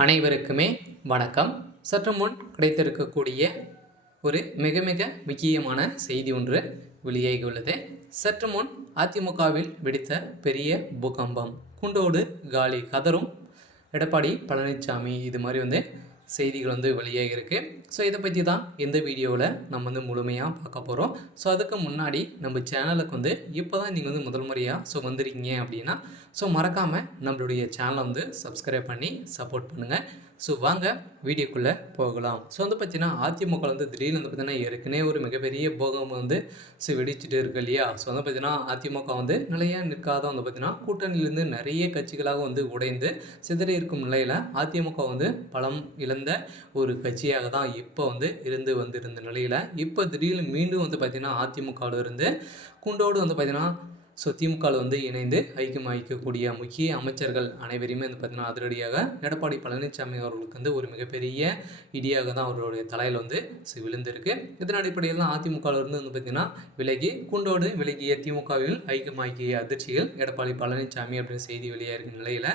அனைவருக்குமே வணக்கம். சற்று முன் கிடைத்திருக்கக்கூடிய ஒரு மிக மிக முக்கியமான செய்தி ஒன்று வெளியாகியுள்ளது. சற்று முன் அதிமுகவில் வெடித்த பெரிய பூகம்பம், குண்டோடு காலி கதரும் எடப்பாடி பழனிசாமி, இது மாதிரி செய்திகள் வெளியாகிருக்கு. ஸோ இதை பற்றி தான் இந்த வீடியோவில் நம்ம முழுமையாக பார்க்க போகிறோம். ஸோ அதுக்கு முன்னாடி நம்ம சேனலுக்கு இப்போ தான் நீங்கள் முதல் முறையாக வந்திருக்கீங்க அப்படின்னா மறக்காமல் நம்மளுடைய சேனலை சப்ஸ்கிரைப் பண்ணி சப்போர்ட் பண்ணுங்கள். ஸோ வாங்க வீடியோக்குள்ளே போகலாம். ஸோ பார்த்தீங்கன்னா அதிமுக திடீர்னு பார்த்தீங்கன்னா ஏற்கனவே ஒரு மிகப்பெரிய போகம் வெடிச்சுட்டு இருக்கு இல்லையா. ஸோ பார்த்தீங்கன்னா அதிமுக நிலையாக நிற்காத பார்த்தீங்கன்னா கூட்டணியிலேருந்து நிறைய கட்சிகளாக உடைந்து சிதறி இருக்கும் நிலையில் அதிமுக பலம் இழந்த ஒரு கட்சியாக தான் இப்போ இருந்து வந்திருந்த நிலையில் இப்போ திடீர்னு மீண்டும் பார்த்தீங்கன்னா அதிமுகவில் இருந்து குண்டோடு பார்த்தீங்கன்னா திமுகவில் இணைந்து ஐக்கியமாக்கக்கூடிய முக்கிய அமைச்சர்கள் அனைவரையுமே பார்த்தீங்கன்னா அதிரடியாக எடப்பாடி பழனிசாமி அவர்களுக்கு ஒரு மிகப்பெரிய இடியாக தான் அவர்களுடைய தலையில் விழுந்திருக்கு. இதன் அடிப்படையில் தான் அதிமுகவிலிருந்து பார்த்தீங்கன்னா குண்டோடு விலகிய திமுகவில் ஐக்கியமாக்கிய அதிர்ச்சிகள் எடப்பாடி பழனிசாமி அப்படின்னு செய்தி வெளியாக இருக்கும் நிலையில்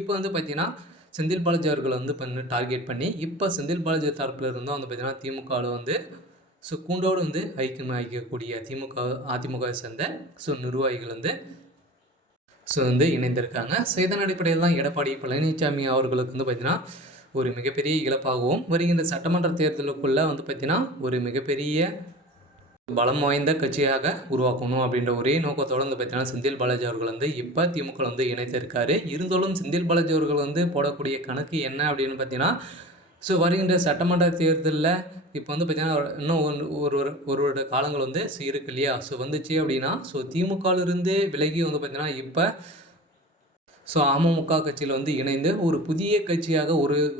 இப்போ பார்த்தீங்கன்னா செந்தில் பாலாஜி அவர்கள் டார்கெட் பண்ணி இப்போ செந்தில் பாலாஜி தரப்பில் இருந்தும் பார்த்தீங்கன்னா திமுகவில் கூண்டோடு ஐக்கியமாக்கக்கூடிய அதிமுகவை சேர்ந்த நிர்வாகிகள் இணைந்திருக்காங்க. இதன் அடிப்படையில் தான் எடப்பாடி பழனிசாமி அவர்களுக்கு பார்த்தீங்கன்னா ஒரு மிகப்பெரிய இழப்பாகவும் வருகின்ற சட்டமன்ற தேர்தலுக்குள்ளே பார்த்தீங்கன்னா ஒரு மிகப்பெரிய பலம் வாய்ந்த கட்சியாக உருவாக்கணும் அப்படின்ற ஒரே நோக்கத்தோடு பார்த்தீங்கன்னா செந்தில் பாலாஜி அவர்கள் இப்போ திமுக இணைத்திருக்காரு. இருந்தாலும் செந்தில் பாலாஜி அவர்கள் போடக்கூடிய கணக்கு என்ன அப்படின்னு பார்த்தீங்கன்னா வருகின்ற சட்டமன்ற தேர்தலில் இப்போ பார்த்தீங்கன்னா இன்னும் ஒரு வருட காலங்கள் இருக்கு இல்லையா. வந்துச்சு அப்படின்னா திமுகவிலிருந்து விலகி பார்த்தீங்கன்னா இப்போ அமமுக கட்சியில் இணைந்து ஒரு புதிய கட்சியாக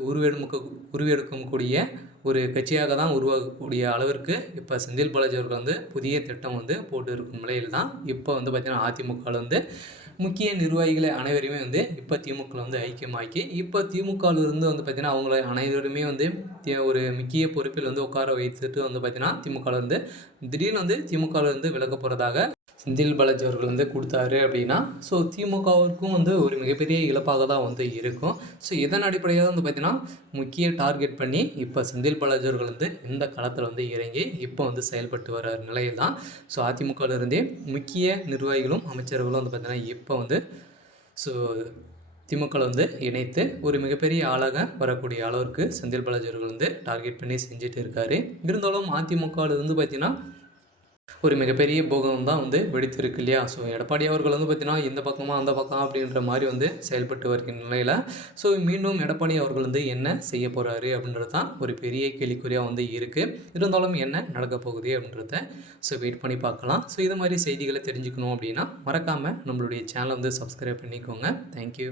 உருவெடுக்கக்கூடிய ஒரு கட்சியாக தான் உருவாகக்கூடிய அளவிற்கு இப்போ செந்தில் பாலாஜி அவர்கள் புதிய திட்டம் போட்டு இருக்கும் நிலையில் தான் இப்போ பார்த்தீங்கன்னா அதிமுகவில் முக்கிய நிர்வாகிகளை அனைவரையுமே இப்போ திமுகவில் ஐக்கியமாக்கி இப்போ திமுகவிலிருந்து பார்த்தீங்கன்னா அவங்கள அனைவருமே ஒரு முக்கிய பொறுப்பில் உட்கார வைத்துட்டு பார்த்தீங்கன்னா திமுகவில் திடீர்னு திமுகவிலிருந்து விலக போகிறதாக செந்தில் பாலாஜி அவர்கள் கொடுத்தாரு அப்படின்னா திமுகவிற்கும் ஒரு மிகப்பெரிய இழப்பாக தான் இருக்கும். இதன் அடிப்படையாக தான் பார்த்தீங்கன்னா முக்கிய டார்கெட் பண்ணி இப்போ செந்தில் பாலாஜி அவர்கள் இந்த களத்தில் இறங்கி இப்போ செயல்பட்டு வர நிலையில் தான் அதிமுகவிலிருந்தே முக்கிய நிர்வாகிகளும் அமைச்சர்களும் பார்த்தீங்கன்னா இப்போ திமுகவில் இணைத்து ஒரு மிகப்பெரிய ஆளாக வரக்கூடிய அளவிற்கு செந்தில் பாலாஜி அவர்கள் டார்கெட் பண்ணி செஞ்சுட்டு இருக்காரு. இருந்தாலும் அதிமுகவிலிருந்து பார்த்தீங்கன்னா ஒரு மிகப்பெரிய போகம் தான் வெடித்திருக்கு இல்லையா. எடப்பாடி அவர்கள் பார்த்தீங்கன்னா இந்த பக்கமாக அந்த பக்கம் அப்படின்ற மாதிரி செயல்பட்டு வருகிற நிலையில் மீண்டும் எடப்பாடி அவர்கள் என்ன செய்ய போகிறாரு அப்படின்றது தான் ஒரு பெரிய கேள்விக்குறியாக இருக்குது. இருந்தாலும் என்ன நடக்க போகுது அப்படின்றத வெயிட் பண்ணி பார்க்கலாம். இது மாதிரி செய்திகளை தெரிஞ்சுக்கணும் அப்படின்னா மறக்காமல் நம்மளுடைய சேனலை சப்ஸ்கிரைப் பண்ணிக்கோங்க. தேங்க்யூ.